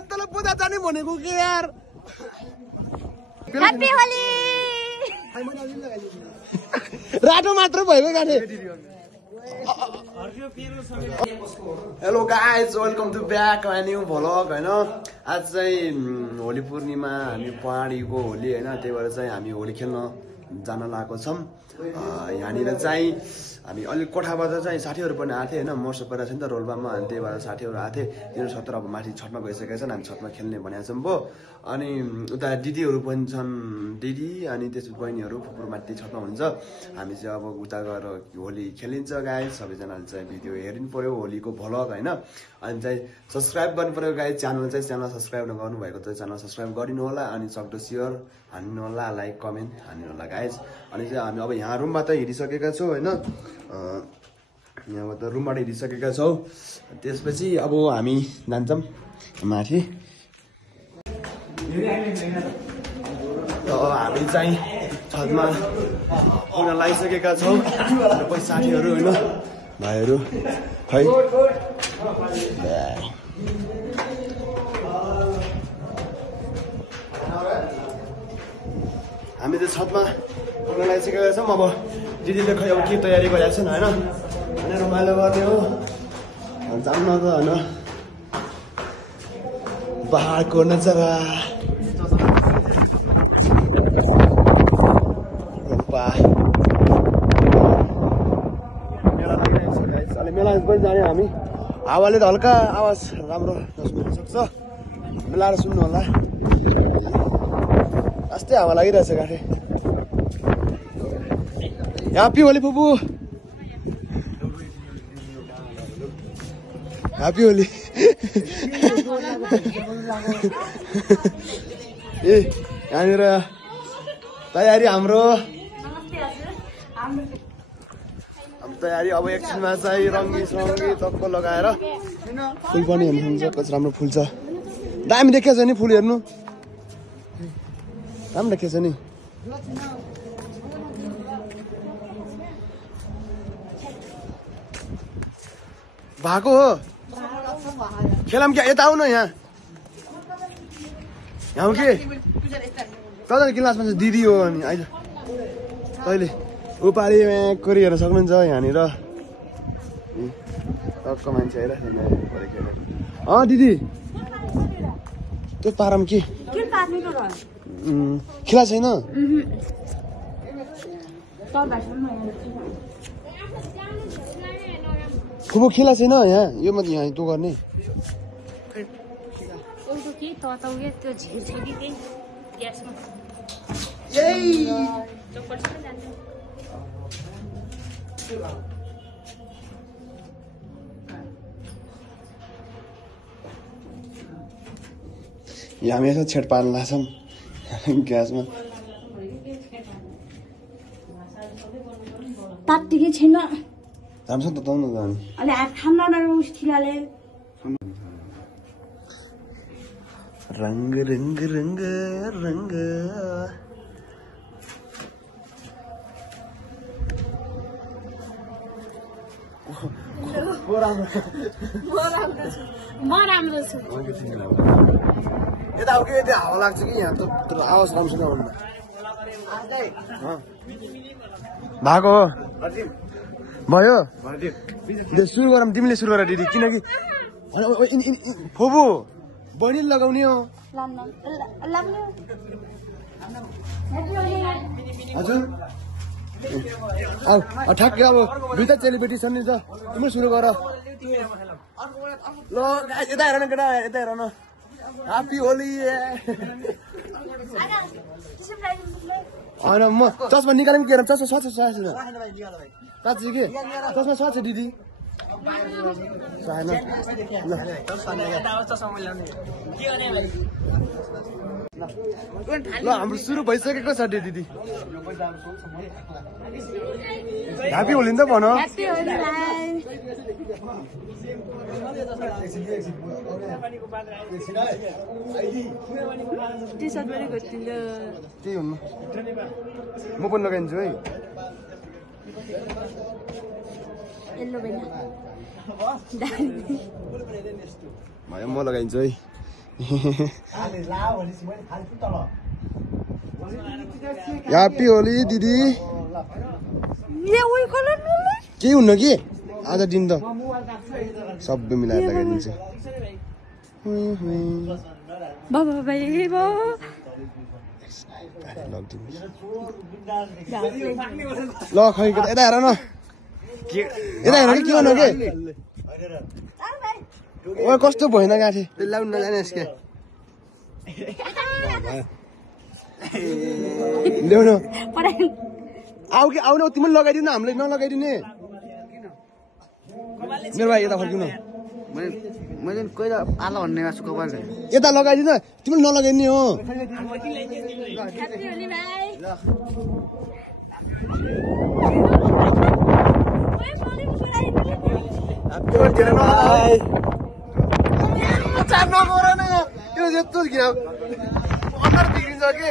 तँलाई पूजा जाने भनेको के यार रातो मात्र भयो गाने hello guys welcome to back new vlog होइन आज चाहिँ होली पूर्णिमा हामी पहाडीको होली होइन त्यही भएर चाहिँ हामी होली खेल्न जान लागेको छौँ यहाँनिर चाहिँ हामी अलिक कोठाबाट चाहिँ साथीहरू पनि आएको थियो होइन मर्सो परिरहेको छ नि त रोल्पामा अनि त्यही भएर साथीहरू आएको थिए तिनीहरू सत्र अब माथि छतमा गइसकेका छन् हामी छतमा खेल्ने भनेको छौँ भो अनि उता दिदीहरू पनि छन् दिदी अनि त्यसपछि बहिनीहरू फुपूर माथि छतमा हुन्छ हामी चाहिँ अब उता गएर होली खेलिन्छ गाइज सबैजनाले चाहिँ भिडियो हेरिनु पऱ्यो होलीको भ्लग होइन अनि चाहिँ सब्सक्राइब गर्नु पऱ्यो गाइज च्यानल सब्सक्राइब नगर्नुभएको चाहिँ च्यानल सब्सक्राइब गरिदिनु होला अनि सक्दो सेयर हान्नु होला लाइक कमेन्ट हान्नु होला गाइज अनि चाहिँ हामी अब यहाँ रुमबाट हिँडिसकेका छौँ होइन यहाँबाट रुमबाट हिँडिसकेका छौँ त्यसपछि अब हामी जान्छौँ माथि हामी चाहिँ छतमा पुग्न लागिसकेका छौँ कोही साथीहरू होइन भाइहरू खै हामी चाहिँ छतमा पुग्न लागिसकेका छौँ अब दिदीले खै अब के तयारी गरिरहेको छन् होइन अनि रमाइलो गर्ने हो जाउँ न त होइन पहाडको नजारा मेला पनि जाने हामी हावाले त हल्का आवाज राम्रो नसुन्न सक्छ मिलाएर सुन्नु होला अस्ति हावा लागिरहेछ गाठे ह्याप्पी होली फुपू ह्याप्पी होली ए यहाँनिर तयारी हाम्रो तयारी अब एकछिनमा चाहिँ रङ्गी सङ्गी टक्क लगाएर फुल पनि हेर्नुहुन्छ कति राम्रो फुल छ दामी देखेको छ नि फुल हेर्नु राम्रो देखेको छ नि भएको हो खेलाम क्या यता आउन यहाँ यहाँ के तँलाई गिलासमा चाहिँ दिदी हो अनि अहिले तैँले उपाधि कोरी हेर्न सक्नुहुन्छ यहाँनिर टक्क मान्छे आइरहेको दिदी त्यो पाराम के खिला छैन खुबो खिला छैन यहाँ यो मात्रै यहाँ तँ गर्ने हामी यसो छेड पार्न लाग्छौँ ग्यासमा तात्तिकै छैन जान्छ त ताउनु जानु अलि हात खाम्न उस्थिलाले रंग रंग रंग रंग म राम्रो छु यता अब के यता हावा लाग्छ कि यहाँ त आवाज राम्रोसँग आउनु भएको हो भयो सुरु गरौँ तिमीले सुरु गर दिदी किनकि फोबो बहिनी लगाउने हो हजुर ठ्याक्कै अब दुईटा चेलीबेटी छन् नि त तिमी सुरु गर ल यता हेर न केटा यता हेर न ह्याप्पी होली होइन म चस्मा निकाल्नु के चस्मा सच छैन साँच्ची के चस्मा सच दिदी ल हाम्रो सुरु भइसकेको छ दिदी ह्याप्पी होली नि त भन त्यही हुनु म पनि लगाइदिन्छु है येल्लो बेला भयो म लगाइदिन्छु है ह्याप्पी होली दिदी केही हुन्न कि आज दिन त सबै मिलाएर लगाइदिन्छु ल खै यता हेर न यता हेर कि के गर्नु के ओ कस्तो भएन गाँठी लाउनु नजाने यसके ल्याउनु आऊ कि आउन तिमीले लगाइदिनु हामीले नलगाइदिने मेरो भाइ यता फर्किनु मैले कोही आला भन्ने छु कपाल यता लगाइदिनु तिमीले नलगाइदिने हो यस्तो किन अनुहार बिग्रिन्छ कि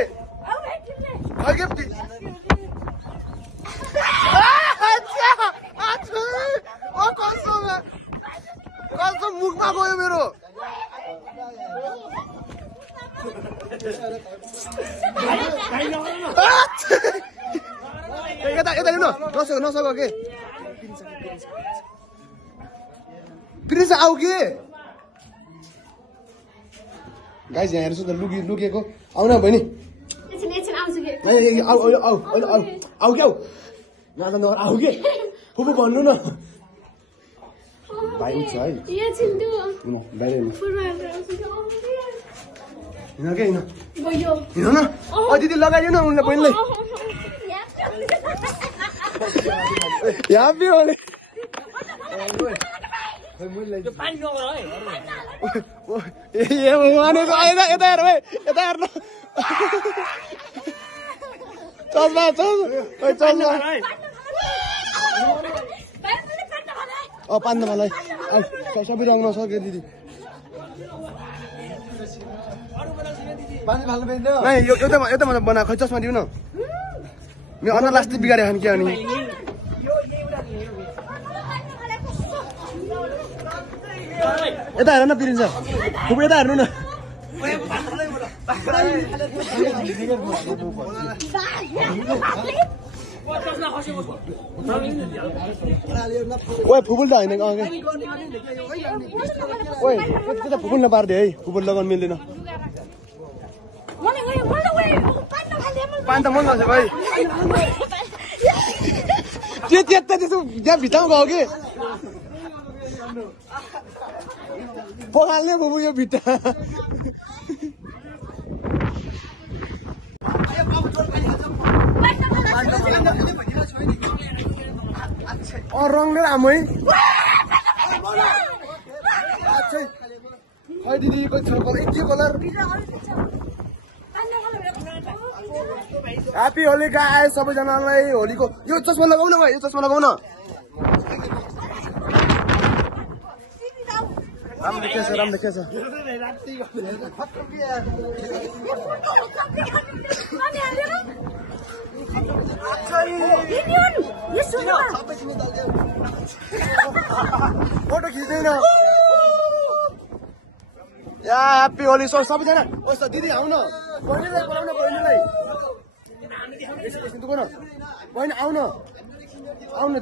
कस्तो मुखमा गयो मेरो यता यता लिनु नसक्यो के प्रिन्स आऊ के गाइस यहाँ हेर्छु त लुकेको आउ न बहिनी आऊ के आऊ के फुपू भन्नु न भाइ उठ्छ है हिँड के हिँड न दिदी लगाइदिउ न उनले बहिनीलाई ह्याप्पी होली यता हेर भाइ यता हेर्नु चल्दा चल्दा पान्दा मलाई सबै रङ नसक्यो दिदी एउटा मतलब बना खै चस्मा दिउ न मेरो अनुहार लास्टै बिगारे खान के अनि यता हेर न पिरिन्छ खुब यता हेर्नु न ओए फुपुल त होइन ओए त्यो त फुपुल नपारिदियो है फुपुल लगाउनु मिल्दैन पान त मन लाग्छ भाइ त्यो त्यता त्यसो त्यहाँ भित्तामा गयो कि पखाल्ने बुबु यो भित्ता रङ लिएर आम है खै दिदीको यति कलर ह्याप्पी होली गाइस सबैजनालाई होलीको यो चस्मा लगाउन भाइ यो चस्मा लगाउन राम्रो देखेछ फोटो खिच्दैन या ह्याप्पी होली सबैजना कस्तो दिदी आउन बहिनीलाई बोलाउन बहिनीलाई बहिनी आउन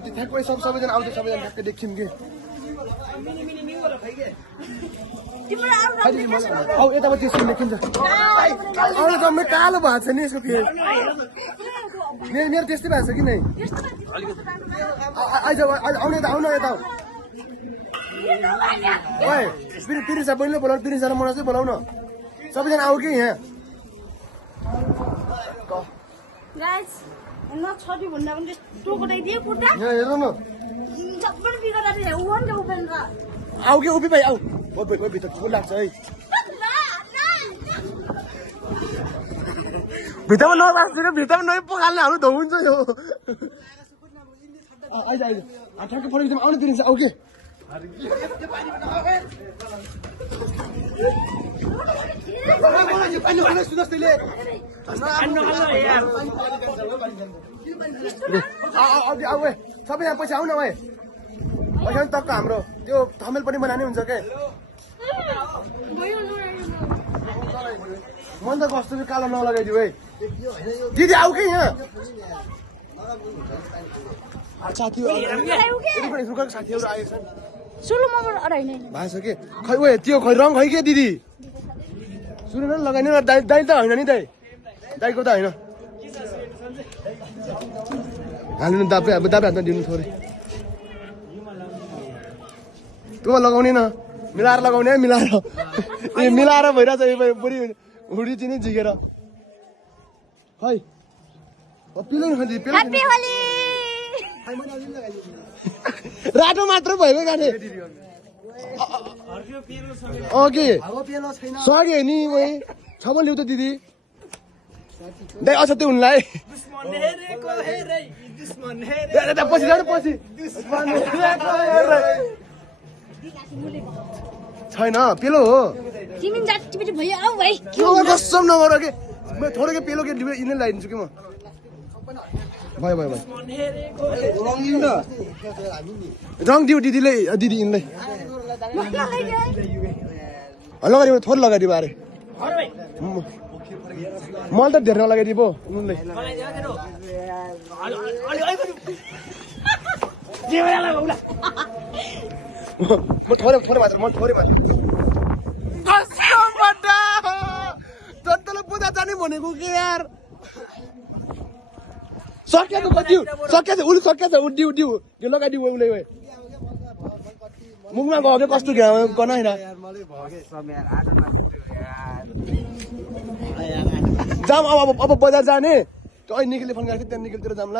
ठ्याक्कै सबैजना आउँछ सबैजना ठ्याक्कै देखिन् कि औ यताबाट त्यसको देखिन्छ आउन जम्मै कालो भएको छ नि यसको फेरि मेरो त्यस्तै भएको छ कि नै आउन यता ओए पिरिसा बहिनीले बोलाउनु पिरिसा र मलाई चाहिँ बोलाउन सबैजना आऊ कि यहाँ हेर न आऊ कि उभि भाइ आऊ भित्र फुल लाग्छ है भित्तामा नलाग्छ भित्तामा नै पखाल्ने हाम्रो धौ हुन्छ यो आइज ठ्याक्कै फरक आउनु पिरिन्छ आऊ के सबै यहाँ पैसा आऊ न भाइ पैसा पनि टक्क हाम्रो त्यो थमेल पनि बनाने हुन्छ के मन त कस्तो कालो नलगाइदियो है दिदी आऊ कि यहाँ साथीहरू आएछ भाइ के खै ओ त्यो खै रङ खै के दिदी सुन न लगाइने दाइ त होइन नि दाइ दाइको त होइन हाल्नु दापे अब दापे हातमा दिनु थोरै तँ लगाउने न मिलाएर लगाउने है मिलाएर ए मिलाएर भइरहेछ यो बुढी हुडी चाहिँ नि झिकेर खै पिलो नि खै पिलो रातो मात्र भयो गाडे के सके नि वही छ म ल्याउ त दिदी दाइ अझ त्यो उनलाई पछि पछि छैन पेलो हो कसम नगर के थोरै के पेलो के यिनै लगाइदिन्छु कि म भयो भयो भयो रङ दिउ दिदीले दिदी यिनलाई लगाइदियो थोरै लगाइदियो अरे मलाई त धेरै नलगाइदियो पो उनलाई म थोरै थोरै मात्र म थोरै मात्र तँलाई पूजा जाने भनेको के यार सक्या त दिउ सक्या छ उसले सक्या छ दिउ दिउ यो लगाइदिउ उसले मुखमा गयो कस्तो गर्न होइन जाम अब बजार जाने निखिलले फोन गरेको त्यहाँ निखिलतिर जाम ल